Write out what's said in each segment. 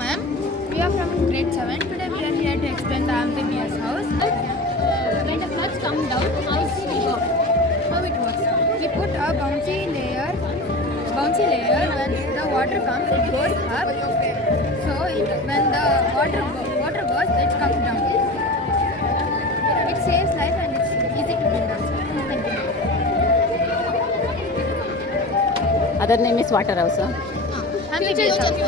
ma'am. We are from grade 7. Today we are here to explain the amphibious house. When the floods come down, how do we go? How it works. We put a bouncy layer. When the water comes, it goes up. So when the water goes, it comes down. It saves life and it's easy to build also. Thank you. ಅದರ name is water house. Amphibious house.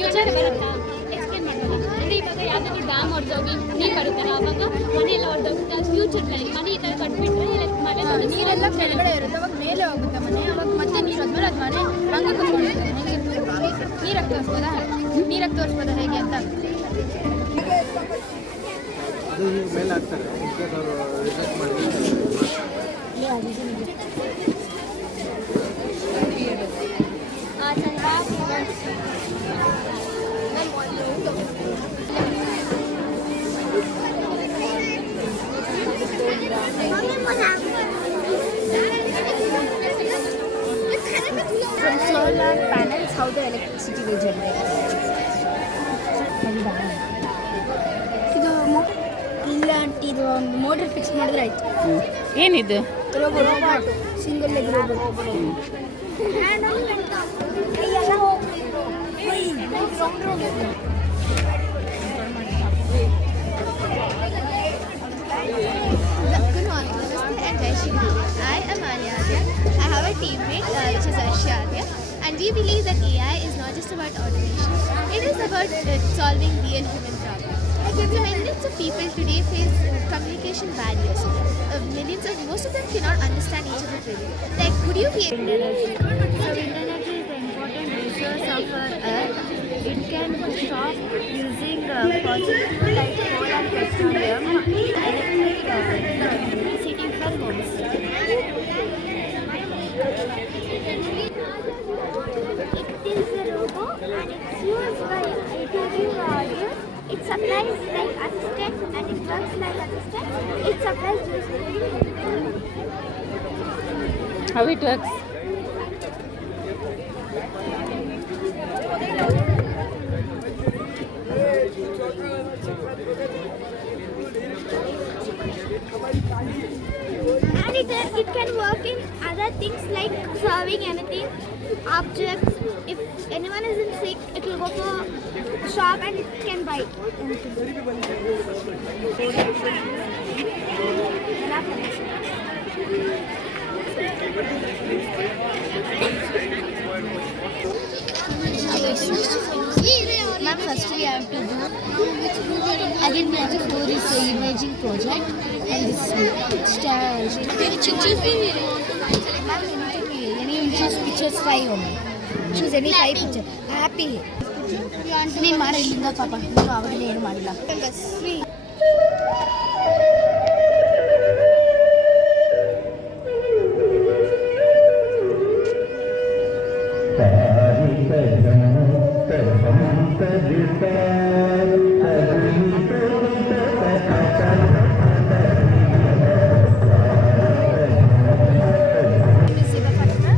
Future ಬರುತ್ತಾ explain ಮಾಡೋಣ ಅಂದರೆ ಇವಾಗ ಯಾವುದಾದ್ರು dam ಹೊಡೆದೋಗಿ ನೀರು ಬರುತ್ತಲ್ಲ ಆವಾಗ ಮನೆ ಎಲ್ಲ ಹೊಡೆದೋಗುತ್ತೆ ಅದು ಫ್ಯೂಚರ್ ಪ್ಲಾನ್ ಮನೆ ಈ ಥರ ಕಟ್ಬಿಟ್ರೆ ಮನೆ ನೀರೆಲ್ಲ ಕೆಳಗಡೆ ಇರುತ್ತೆ, ಅವಾಗ ಮೇಲೆ ಹೋಗುತ್ತೆ ಮನೆ, ಅವಾಗ ಮತ್ತೆ ನೀರು ಹೋದ್ಮೇಲೆ ಅದು ಮನೆ ಹಂಗೆ ಕುತ್ಕೊಂಡಿರುತ್ತೆ. ನೀರಾಗಿ ತೋರಿಸ್ಬೋದಾ ಹೇಗೆ ಅಂತ? ಅದು ಈಗ ಮೇಲೆ ಹಾಕ್ತಾರೆ ಬಿಕಾಸ್ ಅವರು ರಿಸರ್ಚ್ ಮಾಡಿದ್ರು. From solar panels, how the electricity will generate. ಇದು ಮೋಟರ್ ಫಿಕ್ಸ್ ಮಾಡಿದ್ರೆ ಆಯ್ತು. ಏನಿದು? Robot single leg robot. I am Alia. I have a teammate which is Arshia, and we believe that AI is not just about automation, it is about solving real human problems. So millions of people today face communication barriers. Most of them cannot understand each other really. Like, could you be... So internet is the important resource of our earth. It can stop using fossil fuel like coal and petroleum, electricity for homes. It is a robot and it's used by intuitive audio. It supplies like assistant and it works like assistant. It supplies juice. How it works? And it can work in other things like serving anything, objects. If anyone isn't sick, it will go for shop and it can buy anything. Ma'am, first we have to do, again we have to do this imaging project and this Ma'am, any choose pictures 5 only. Choose any 5 pictures. Happy. ನೀನು ಮಾಡಿ ಇಲ್ಲಿಂದ ಪಾಪ ನೀವು ಅವಾಗಲೇ ಏನು ಮಾಡಿಲ್ಲ.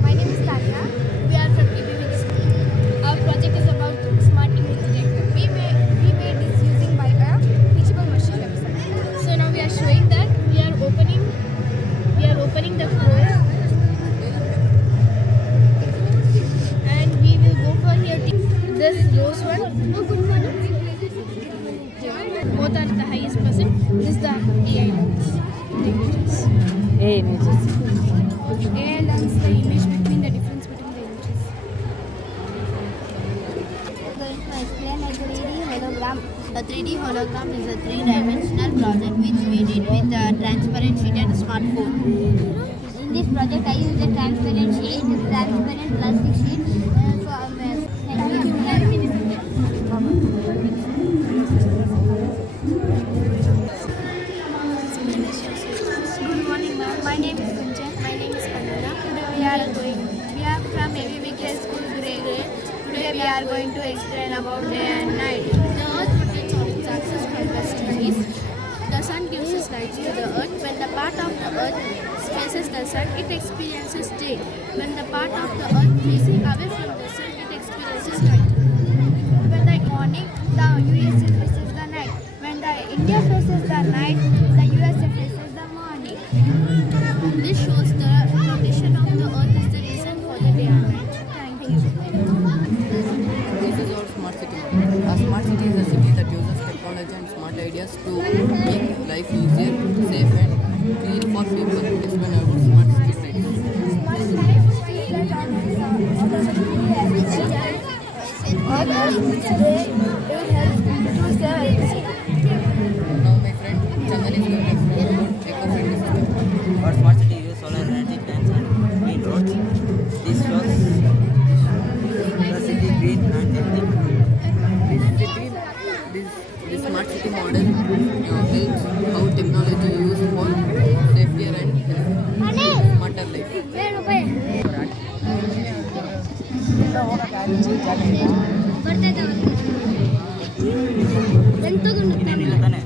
My name is Tanya. We are from PPV school. Our project is about smart image detector. We made this using by a teachable machine website. So now we are showing that we are opening the code and we will go for here this rose one. Both are the highest percent. This is the AI lens. AI images. AI lens the image between the difference between the images. Going to explain a 3D hologram. A 3D hologram is a 3-dimensional project which we did with a transparent sheet and a smartphone. In this project, I used a transparent plastic sheet. Good morning, ma'am. My name is Kunjan. My name is Pandana. Today we are from AVVK school grade 8. Today we are going to explain about day and night. The earth rotates on its axis from west to east. The sun gives its light to the earth. When the part of the earth faces the sun, it experiences day. When the part of the earth facing away from the sun, it experiences night. When the India faces the night, the USA faces the morning. This shows the rotation of the earth is the reason for the day and night. Thank you. This is our smart city. A smart city is a city that uses technology and smart ideas to make life easier, safe and clean for people. Explain about smart city sites. Now my friend Chandan is going to explain about eco-friendly system. Our smart city uses solar energy plants and green roads. This shows the city green and healthy. This smart city model helps how technology used for safer and smarter life. ಏನಿಲ್ಲ ತಾನೆ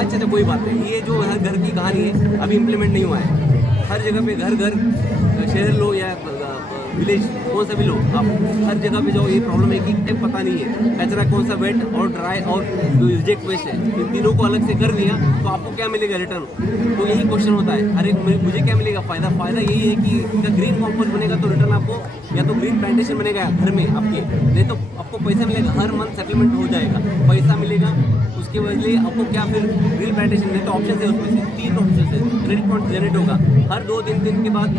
अच्छा तो कोई बात नहीं, ये जो हर घर की कहानी है अभी इम्प्लीमेंट नहीं हुआ है। हर जगह पे घर घर शहर लो या विलेज कौन सा भी लो, आप हर जगह पे जाओ ये प्रॉब्लम है कि पता नहीं है कचरा कौन सा वेट और ड्राई और जो रिजेक्ट वेस्ट है, इन तीनों को अलग से कर दिया तो आपको क्या मिलेगा रिटर्न। तो यही क्वेश्चन होता है, अरे मुझे क्या मिलेगा फ़ायदा यही है कि इसका ग्रीन कॉम्पोस्ट बनेगा तो रिटर्न आपको या तो ग्रीन प्लांटेशन बनेगा घर में आपके, नहीं तो आपको पैसा मिलेगा, हर मंथ सेटलमेंट हो जाएगा, पैसा मिलेगा। उसके बदले आपको क्या फिर ग्रीन प्लांटेशन नहीं तो ऑप्शन है, उसमें से 3 ऑप्शन है, क्रेडिट पॉइंट जनरेट होगा। हर 2-3 दिन के बाद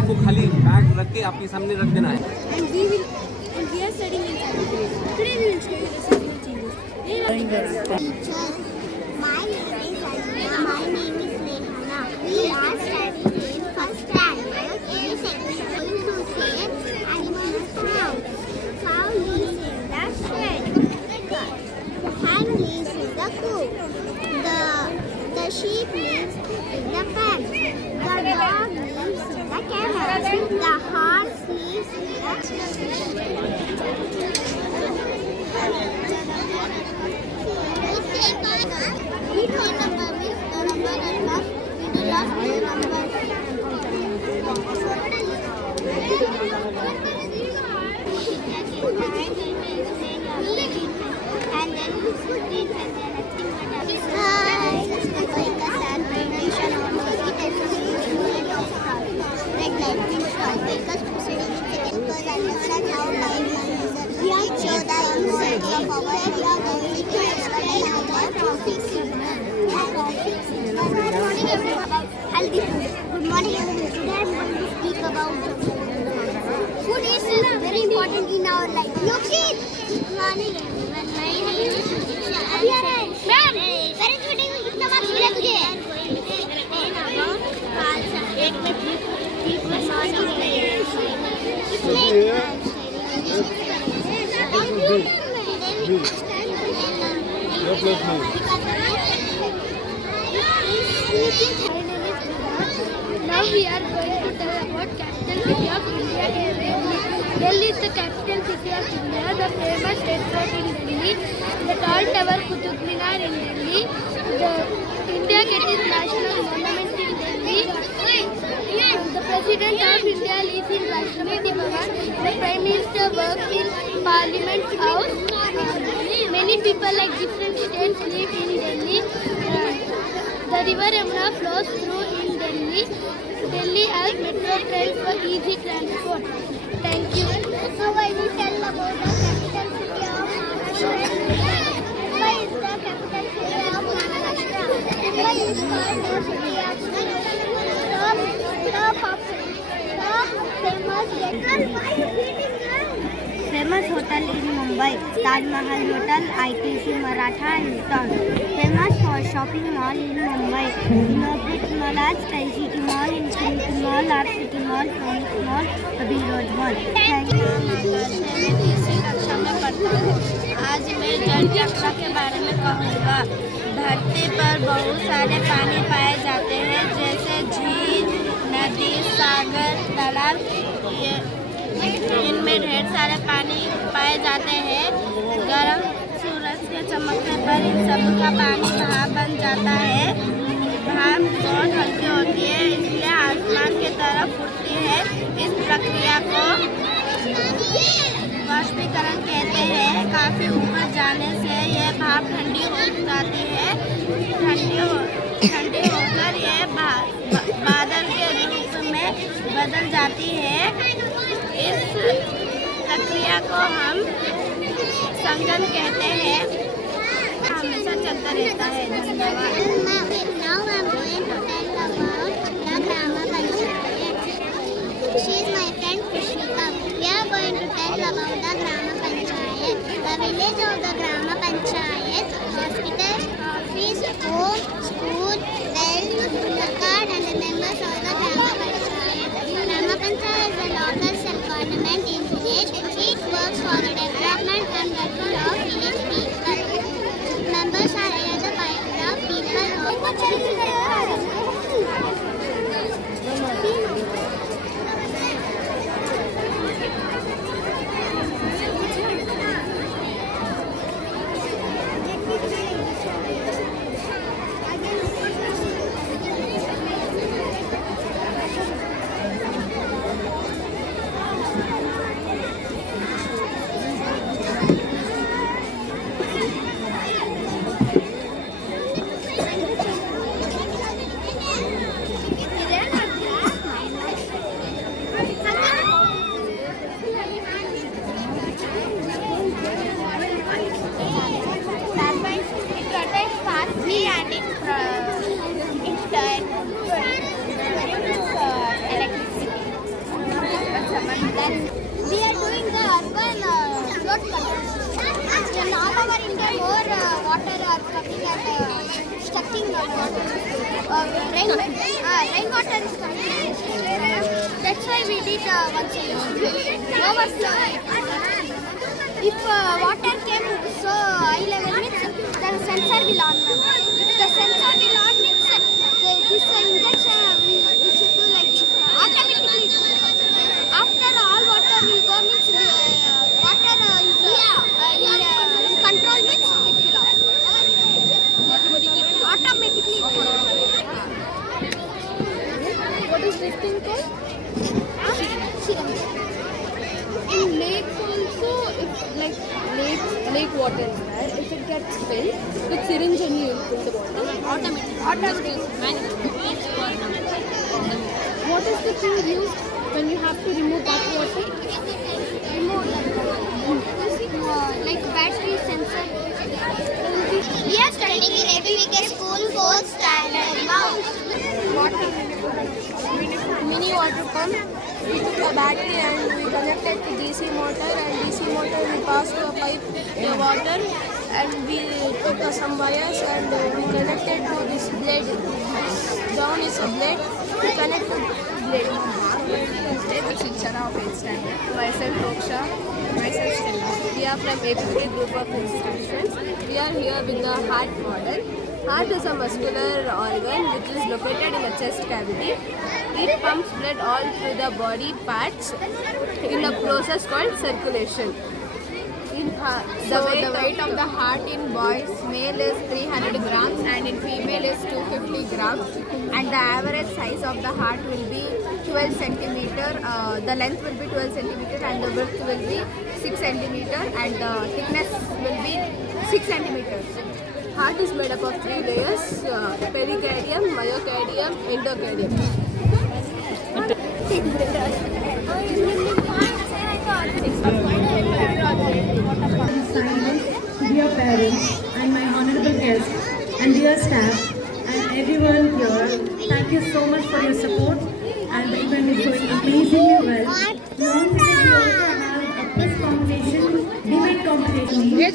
आपको खाली बैग रख के आपके सामने रख देना है। And we are studying in Today we will show you the several changes. My name is Nehana. We are studying in first standard in section to say animal sound. Cow lives in the shed. Hen lives in the coop. The sheep lives in the pen. The dog lives in the kennel. The horse lives in the Healthy food. Good morning everyone. Today I am going to speak about food is very important in our life. Look it. Good morning everyone. My name is Ma'am, parents meeting में कितना marks मिला तुझे? एक में 3. Now we are going to tell about capital city of India, Delhi. Delhi is the capital city of India, the famous Red Fort in Delhi, the tall tower Qutub Minar in Delhi, the India Gate is national monument in Delhi. The President of India lives in Rashtrapati Bhavan. The Prime Minister works in Parliament House. Many people like different states live in Delhi. The river Yamuna flows through in Delhi. Delhi has metro trains for easy transport. Thank you. Now I will tell about the capital city of Maharashtra. Mumbai is the capital city of Maharashtra. Mumbai is called the city of famous hotel in Mumbai, Taj Mahal Hotel, ITC Maratha Hilton. Famous for shopping mall in Mumbai, Innorbit Malaj, Sky City Mall, Infinity Mall, Art City Mall, Phoenix Mall, Abbey Road Mall. Thank you. आज मैं जल चक्र के बारे में कहूँगा। धरती पर बहुत सारे पानी पाए जाते हैं, जैसे झील, नदी, सागर, तालाब। इनमें ढेर सारे पानी पाए जाते हैं। गर्म सूरज के चमकने पर इन सब का पानी भाप बन जाता है। भाप बहुत हल्की होती है, इसलिए आसमान की तरफ उड़ती है। इस प्रक्रिया को वाष्पीकरण कहते हैं। काफ़ी ऊपर जाने से यह भाप ठंडी हो जाती है। ठंडी होकर यह बादल के रूप में बदल जाती है। इस प्रक्रिया को हम संगम कहते हैं। हमेशा चलता रहता है। धन्यवाद। Now I'm going to tell about the Grama Panchayat. She is my friend Krishika. We are going to tell about the Grama Panchayat. The village of the Grama Panchayat, hospital, office, home, school, well, card and the members of the Grama Panchayat. Grama Panchayat is a local self-government in village. It works for the development and welfare of village people. Members are elected by the people of we are doing the urban flood control. In all over India, more water are coming and stucking the water. Rainwater is coming. That's why we did one solution. If water came so high level means the sensor will on. If the sensor will on means this injection we should do like this automatically. After all water will go means water is in control means it will off. Automatically. What is this thing called? Syringe. In lakes also, if like lake water is there, if it gets filled with syringe and you put the water, automatically. What is the thing used when you have to remove that water? Like battery sensor. We are studying in ABVK school 4th standard now. Mini water pump. We took a battery and we connected to DC motor, and DC motor we passed to a pipe the water, and we took some wires and we connected to this blade. This down is a blade. We connect to blade. Stable Shiksha of 8th standard. Myself Roksha, myself Stella. We are from ABK group of institutions. We are here with the heart model. Heart is a muscular organ which is located in the chest cavity. It pumps blood all through the body parts in a process called circulation. The weight of the heart in boys male is 300 grams and in female is 250 grams, and the average size of the heart will be 12 centimeter. The length will be 12 centimeter and the width will be 6 centimeter and the thickness will be 6 centimeters. Heart is made up of 3 layers: pericardium, myocardium, endocardium. Dear parents and my honorable guests and dear staff and everyone here, thank you so much for your support, and the event is going amazingly well. Along with it, we also have a quiz competition, debate competition, quiz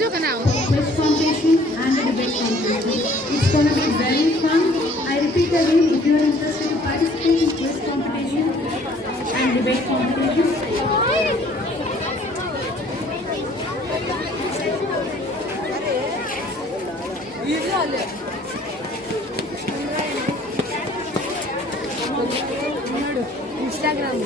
competition and a debate competition. It's going to be very fun. I repeat again, if you are interested to participate in quiz competition and debate competition, Instagram.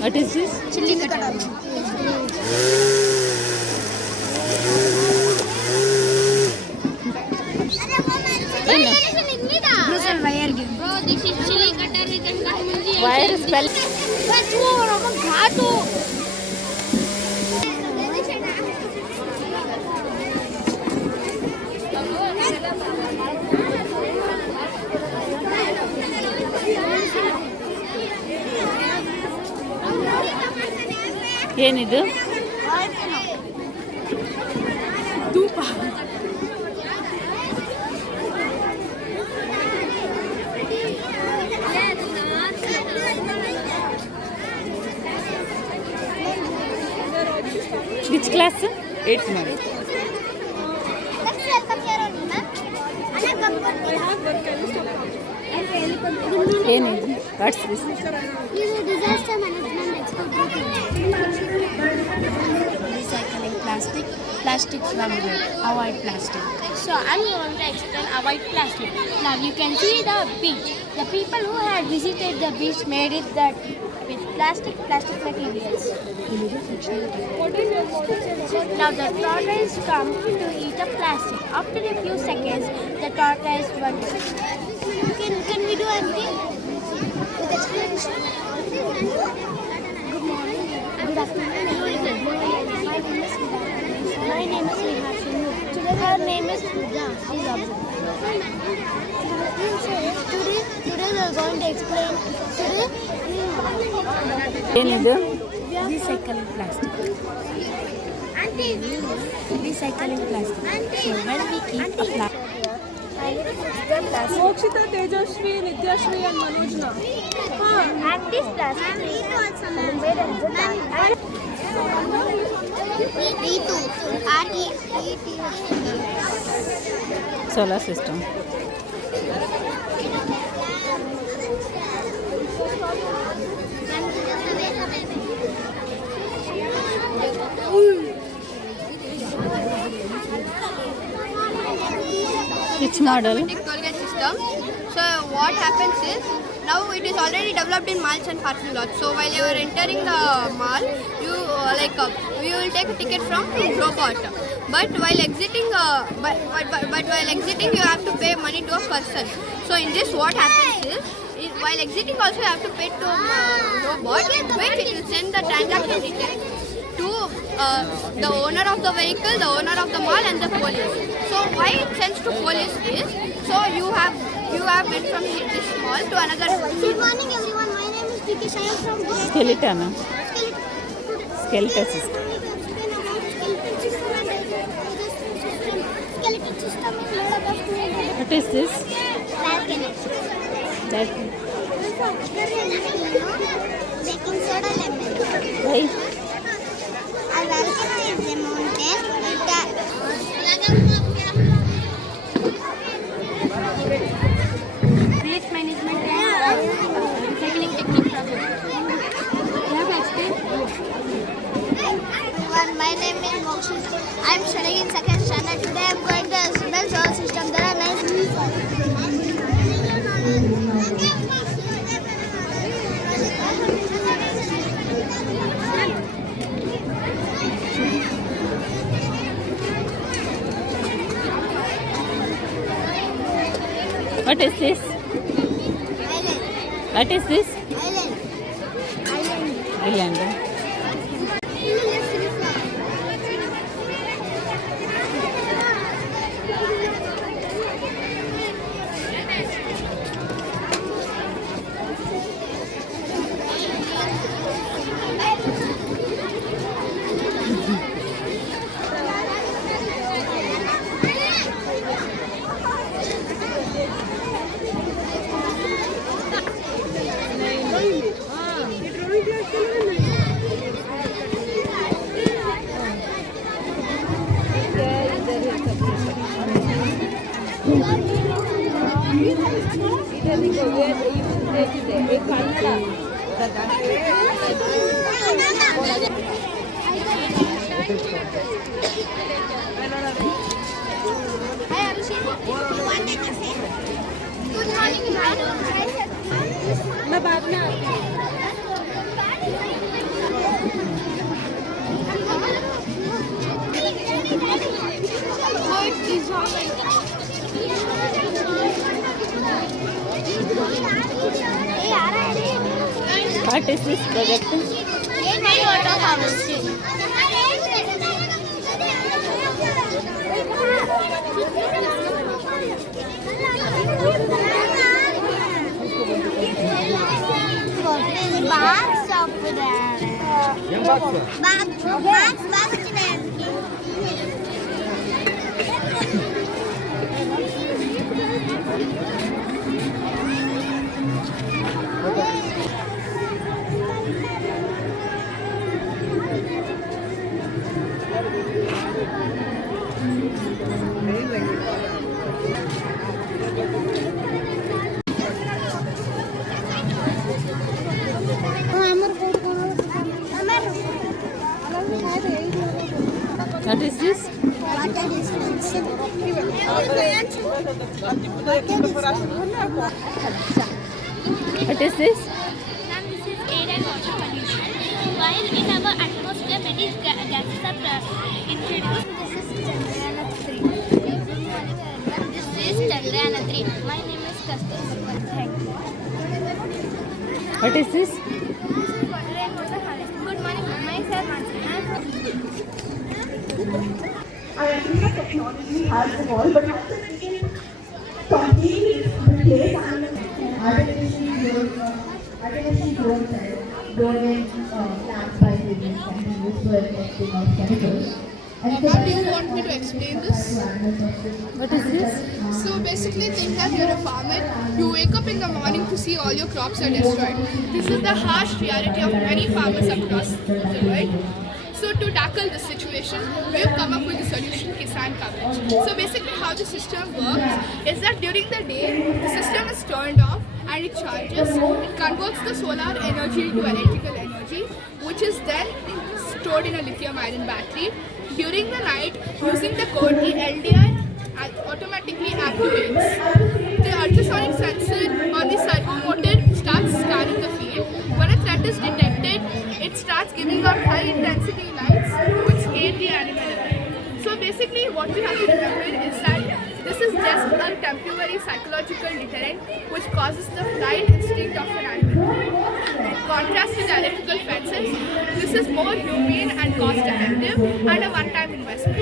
What is this? Chili cutter. Bruce and wire game. Bro, this is chili cutter with a cut. Wire spell. ಏನಿದು? ಧೂಪ. Which class? 8th ma'am. ಏನಿದು? What's this? Disaster management expert. Recycling plastic from road, avoid plastic. So I'm going to explain avoid plastic. Now you can see the beach. The people who had visited the beach made it that with plastic materials. Now the tortoise come to eat a plastic. After a few seconds, the tortoise went. Can we do anything? With explanation. Good morning. Good afternoon. My name is Vihashi. Today her name is Pooja. Please observe. Today we are going to explain. ಏನಿದು? Recycling plastic. Recycling plastic. So when we keep a plastic. Mokshita, Tejasvi, Nityashri and Manojna. And this plastic Ritu. R-E-T. Solar system. Which model? Tollgate system. So what happens is, now it is already developed in malls and parking lots. So while you are entering the mall, you you will take a ticket from robot. But while exiting, while exiting, you have to pay money to a person. So in this, what happens is while exiting also you have to pay to robot, which it will send the transaction details to the owner of the vehicle, the owner of the mall, and the police. So why it sends to police is, so you have went from this mall to another. Good morning everyone. My name is Dikesh. I am from Skeleton. Skeleton system. Skeleton system is made up of two elements. What is this? Balcony. That. Baking soda lemon. Why? A volcano is a mountain with a waste management and recycling technique problem. You have to explain. everyone. My name is Mokshita. I am studying in second standard. Today I am going to explain solar system. There are nice What is this? What is this? Island. Good morning, madam. मैं बाद में आती हूँ। What is this project? Water harvesting. Box of What is this? What is this? Ma'am, this is air and water pollution. While in our atmosphere, many gases are introduced. This is Chandrayaan 3. My name is Kasturi. Thank you. What is this? Good morning, myself I think technology has evolved, but after thinking completely replace artificial growth cells grown in plants by humans can be used for testing of chemicals. Ma'am, do you want me to explain this? What is this? So basically, think that you're a farmer. You wake up in the morning to see all your crops are destroyed. This is the harsh reality of many farmers across the world. So to tackle this situation, we have come up with the solution Kisan Coverage. So basically how the system works is that during the day, the system is turned off and it charges. It converts the solar energy into electrical energy, which is then stored in a lithium ion battery. During the night, using the code, the LDR automatically activates. The ultrasonic sensor on the servo motor starts scanning the field. When a threat is detected, it starts giving out high intensity lights which aid the animal life. So basically what we have to remember is that this is just a temporary psychological deterrent which causes the flight instinct of an animal. In contrast to the electrical fences, this is more humane and cost effective and a one-time investment.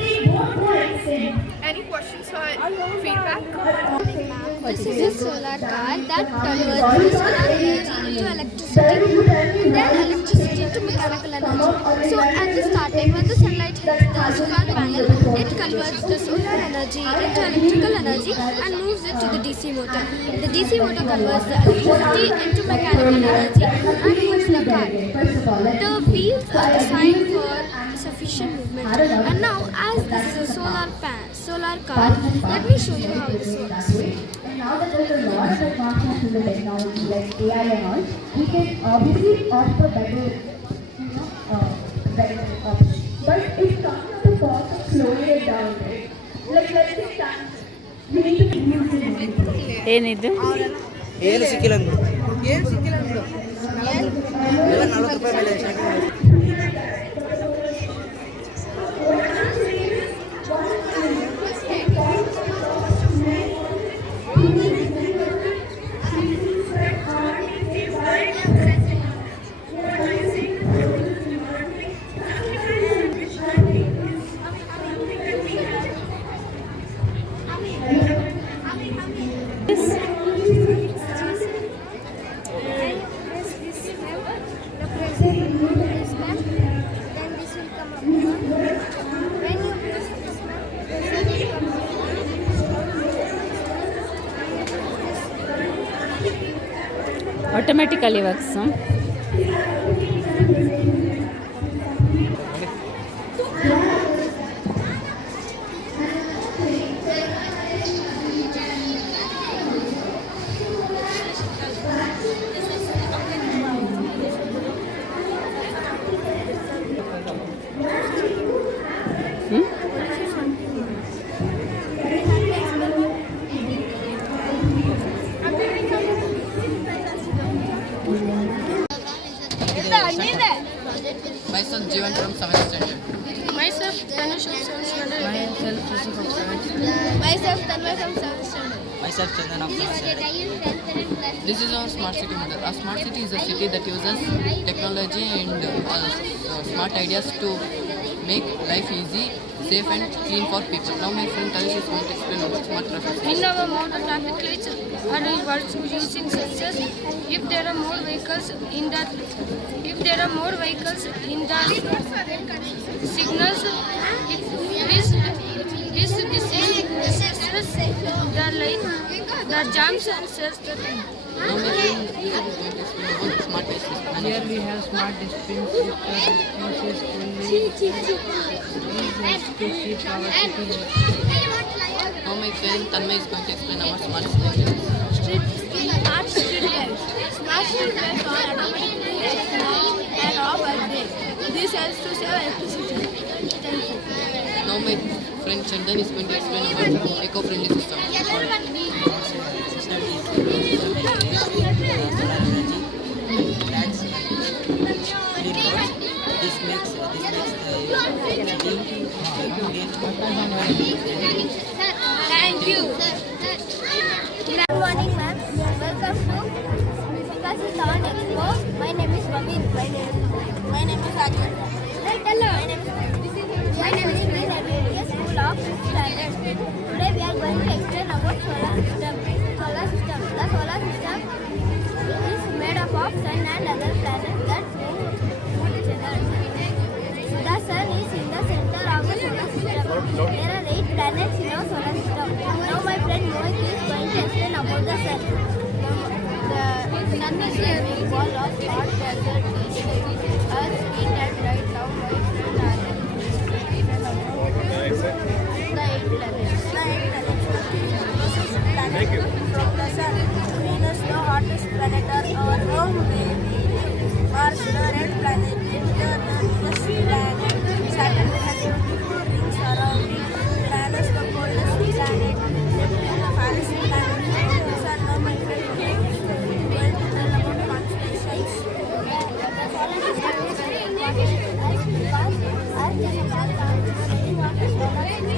Any questions or feedback? This is a solar car that converts the solar energy into electricity, then electricity into mechanical energy. So at the starting, when the sunlight hits the solar panel, it converts the solar energy into electrical energy and moves it to the DC motor. The DC motor converts the electricity into mechanical energy and moves the car. The wheels are designed for sufficient movement. And now, as this is a solar car, let me show you how this works. And now that there's a lot of advancements in the technology like AI and all, we can obviously opt for better options. But it comes at the cost of slowing it down, right? Like let's say that we need to use it. ಏನಿದು? ಏನು ಸಿಕ್ಕಿಲ್ಲ ಅಂದ್ರು ಎಲ್ಲ 40 ರೂಪಾಯಿ ಮೇಲೆ starting. Automatically works. Huh? Myself Jivan from 7th standard. Myself Tanush from 7th standard. Myself Rishi from 7th standard. Myself Tanmay from 7th standard. Myself Chandan of 7th standard. This is our smart city model. A smart city is a city that uses technology and smart ideas to make life easy, safe and clean for people. Now my friend Tarish is going to explain about smart traffic. In our modern traffic lights are works using sensors. If there are more vehicles in the signals, this the light, the jams says the thing. Now my friend Yusuf is going to explain about smart waste management. Here we have smart dustbins. If the dustbin is fully helps to keep our city neat. Now my friend Tanmay is going to explain about smart city. Smart street lights. Smart street lights are automatically on and off at day. This helps to save electricity. Thank you. Now my friend Chandan is going to explain about eco-friendly system. System is solar energy plants clean roads. This makes the city Thank you. Good morning, ma'am. Welcome to Vikasi Town Expo. My name is Bhavin. My name is Ajay. My name is Green Adventist School of 5th Standard. Today we are going to explain about solar system. The solar system is made up of sun and other planets that move each other. The sun is in the center of the solar system. There are 8 planets in our solar system. Now my friend Mohit is going to explain about the sun. The sun is a big ball of hot gas that heats Earth heat and right now my friend Aryan the 8 planets. From the sun, Venus, the hottest planet, our home baby. Mars, the red planet. Jupiter, the newest planet. Saturn has 24 rings around it. Uranus, the coldest planet. Neptune, the farthest planet. Sun, now my friend, is going to tell about constellations. The solar system is very important because Earth is a planet.